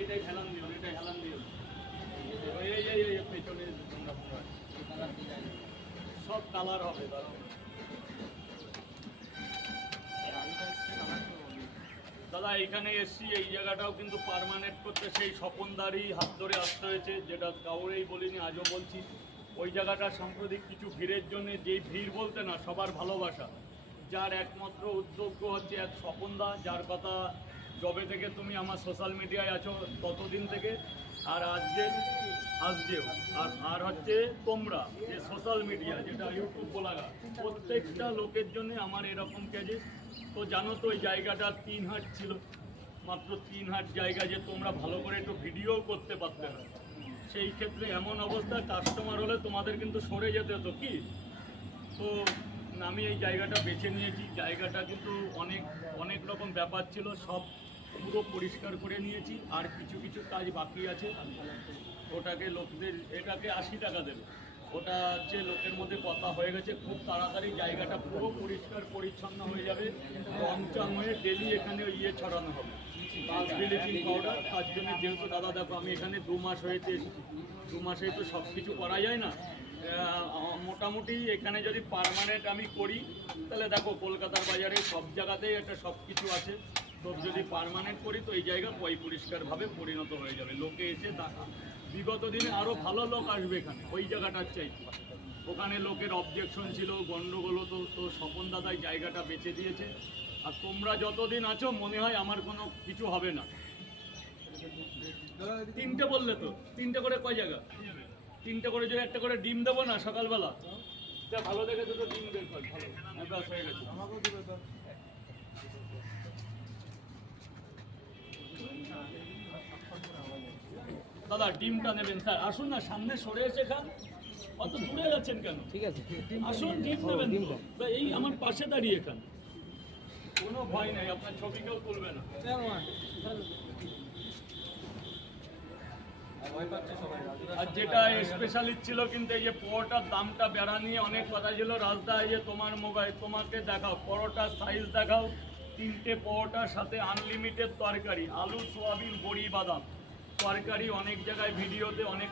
এটাই হেলান দিও, এটাই হেলান দিও। এই পেছনে সব কালার হবে। দাদা এখানে এসছি, এই জায়গাটাও কিন্তু পার্মানেন্ট করতে সেই স্বপনদারই হাত ধরে আসতে হয়েছে, যেটা কাউরেই বলিনি, আজও বলছি। ওই জায়গাটা সাম্প্রতিক কিছু ভিড়ের জন্য, যেই ভিড় বলতে না সবার ভালোবাসা, যার একমাত্র উদ্যোগ্য হচ্ছে এক স্বপনদা, যার কথা যবে থেকে তুমি আমার সোশ্যাল মিডিয়ায় আছো ততদিন থেকে, আর আজকেও আর হচ্ছে তোমরা যে সোশ্যাল মিডিয়া, যেটা ইউটিউব বলাগা, প্রত্যেকটা লোকের জন্য আমার এরকম কাজে। তো জানো তো ওই জায়গাটা 3 হাট ছিল, মাত্র 3 হাট জায়গা, যে তোমরা ভালো করে একটু ভিডিও করতে পারতে না। সেই ক্ষেত্রে এমন অবস্থা, কাস্টমার হলে তোমাদের কিন্তু সরে যেতে হতো কি। তো আমি এই জায়গাটা বেছে নিয়েছি। জায়গাটা কিন্তু অনেক রকম ব্যাপার ছিল, সব পুরো পরিষ্কার করে নিয়েছি। আর কিছু কিছু কাজ বাকি আছে, ওটাকে লোকদের, এটাকে 80 টাকা দেবে। ওটা হচ্ছে লোকের মধ্যে কথা হয়ে গেছে, খুব তাড়াতাড়ি জায়গাটা পুরো পরিষ্কার পরিচ্ছন্ন হয়ে যাবে। রংচাং হয়ে ডেলি এখানে ছড়ানো হবে ব্লিচিং পাউডার। তার জন্য যেহেতু দাদা দেখো আমি এখানে 2 মাস হয়েছে এসেছি, 2 মাসেই তো সব কিছু করা যায় না। মোটামুটি এখানে যদি পার্মানেন্ট আমি করি, তাহলে দেখো কলকাতার বাজারে সব জায়গাতেই একটা সব কিছু আছে। তো যদি পার্মানেন্ট করি তো এই জায়গা পরিষ্কারভাবে পরিণত হয়ে যাবে। লোকে এসে বিগত দিনে আরও ভালো লোক আসবে এখানে, ওই জায়গাটার চাইতে। ওখানে লোকের অবজেকশন ছিল, গণ্ডগোল হতো, তো স্বপন দাদাই জায়গাটা বেছে দিয়েছে। আর তোমরা যতদিন আছো মনে হয় আমার কোনো কিছু হবে না। 3টে বললে তো, 3টে করে কয় জায়গা? 3টে করে, যদি একটা করে ডিম দেবো না সকালবেলা, যা ভালো দেখে দুটো ডিম বের কর, ভালো ব্যাস হয়ে গেছে। আমাকেও দিবে তো। দাদা ডিমটা নেবেন স্যার, আসুন না সামনে সরে এসে খান, অত দূরে যাচ্ছেন কেন? ঠিক আছে আসুন, ডিম নেবেন তো, এই আমার পাশে দাঁড়িয়ে খান, কোনো ভয় নাই, আপনার ছবি কেউ তুলবে না। আর যেটা স্পেশালি ছিল কিন্তু এই যে পরোটার দামটা বেড়া নিয়ে অনেক কথা ছিল। রাজদা এই যে তোমার মোবাইল, তোমাকে দেখাও পরোটার সাইজ দেখাও, 3টে পরোটার সাথে আনলিমিটেড তরকারি, আলু সোয়াবিন বড়ি বাদাম তরকারি। অনেক জায়গায় ভিডিওতে অনেক